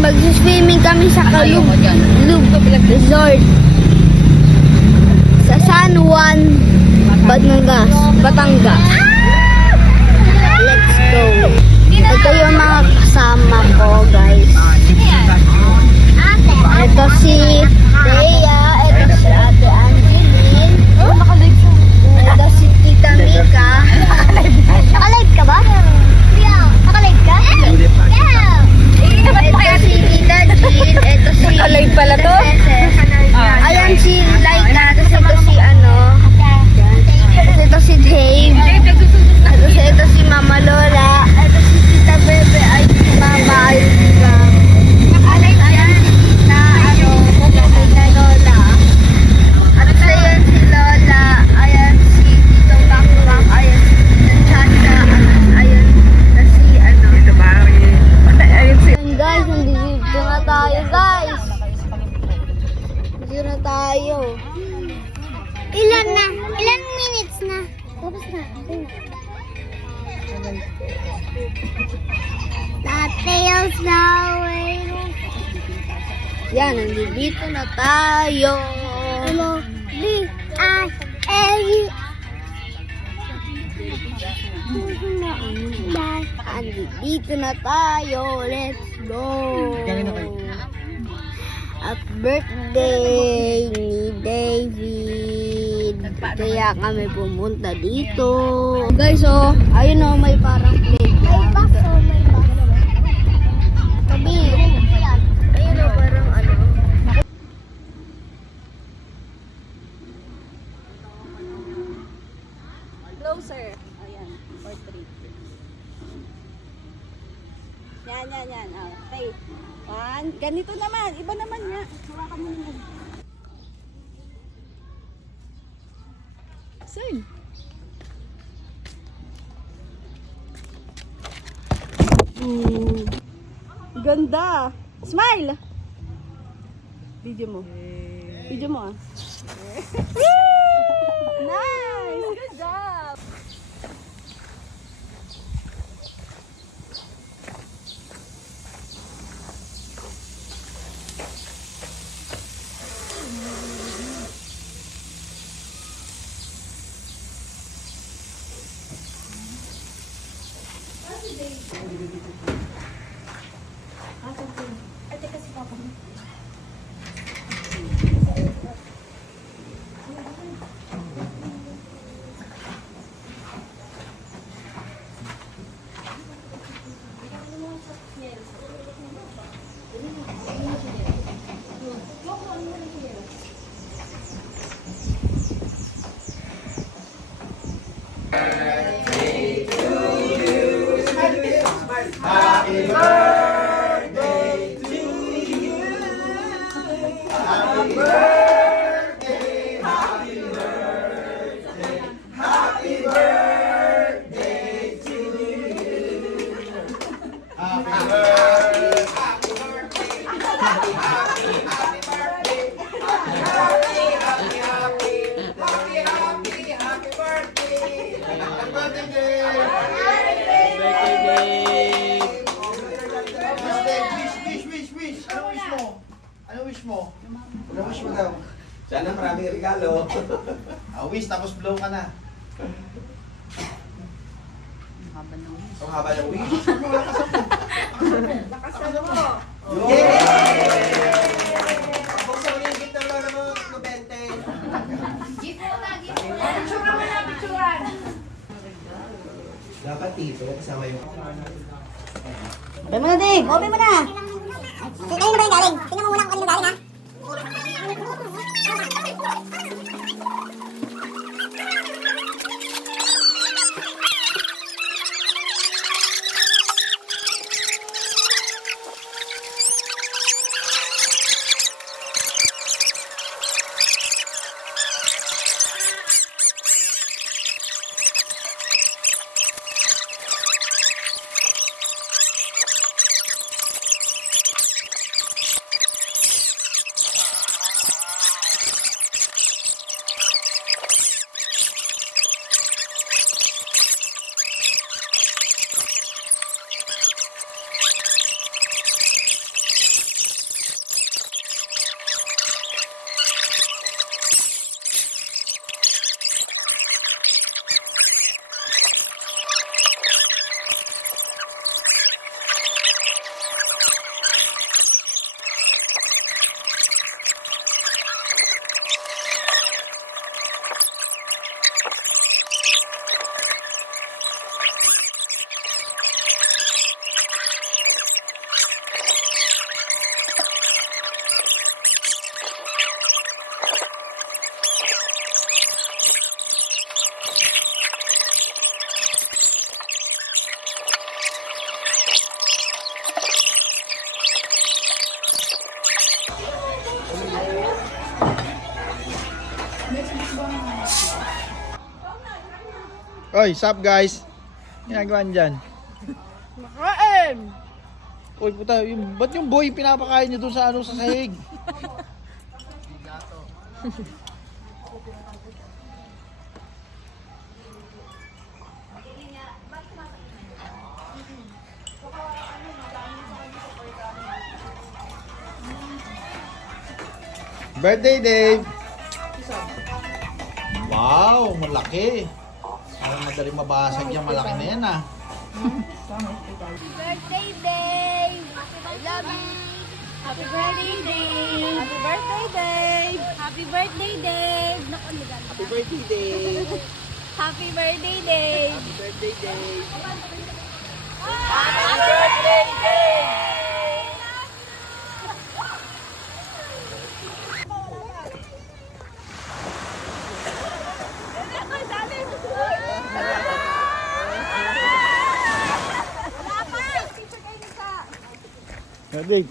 mag-swimming kami sa Kalub Resort. Sa San Juan, Batangas. Let's go. Ito yung mga kasama ko, guys. Ito si Thea, ito si Ate Angeline, ito si Tita Mika. Nakalive ka ba? Nakalive ka? Ito si Tita Jean, ito si Nakalive pala to? Ayan si Laika, tapos ito si tapos ito si Dave, tapos ito si Mama Lola, ito si Tita Bebe, ay si Mama, ay si Tita. Ayan si Tita, Tita Lola. At ayan si Lola, ayan si Tito Bakbak, ayan si Tita Chacha, ayan na si Ayun si... Ayan guys, nandito na tayo guys. Nandito na tayo. Ilan na? Ilan minutes na? Tapos na. Tails na. Yan, nandito na tayo. Hello. Nandito na tayo. Let's go. Happy birthday ni David. Kaya kami pumunta dito. Guys, oh, ayun oh, may parang playground. May bus, oh, may bus. Tabi. Ayun oh, parang ano. Closer. Ayan, portrait. Yan. Okay. One. Ganito naman. Iba naman nga. Hawakan mo naman. Saan? Ganda. Smile. Video mo. Video mo ah. Nice. Good job. Wish mo daw. Sana maraming regalo. Wish, tapos blow ka na. Ang haba ng wish. Lakasan mo. Yay! Buksan mo yung gitna lang naman, Nobente. Picturean. Dapat dito, kasama yung... Open mo na, Dave. Open mo na. Tingnan mo ba yung galing? Tingnan mo muna kung kanino galing, ha? Oy, sup guys? Ginagawa niyo dyan? Makain! Uy, puta, ba't yung boy pinapakain niyo doon sa sa sahig? Birthday, Dave! Wow, malaki! Parang madaling mabasag yung malaki na yan ah. Birthday, Dave! I love you! Happy birthday, Dave! Happy birthday, Dave! Happy birthday, Dave! Naku, nagano. Happy birthday, Dave! Happy birthday, Dave! Happy birthday, Dave! Happy birthday, Dave! Dave,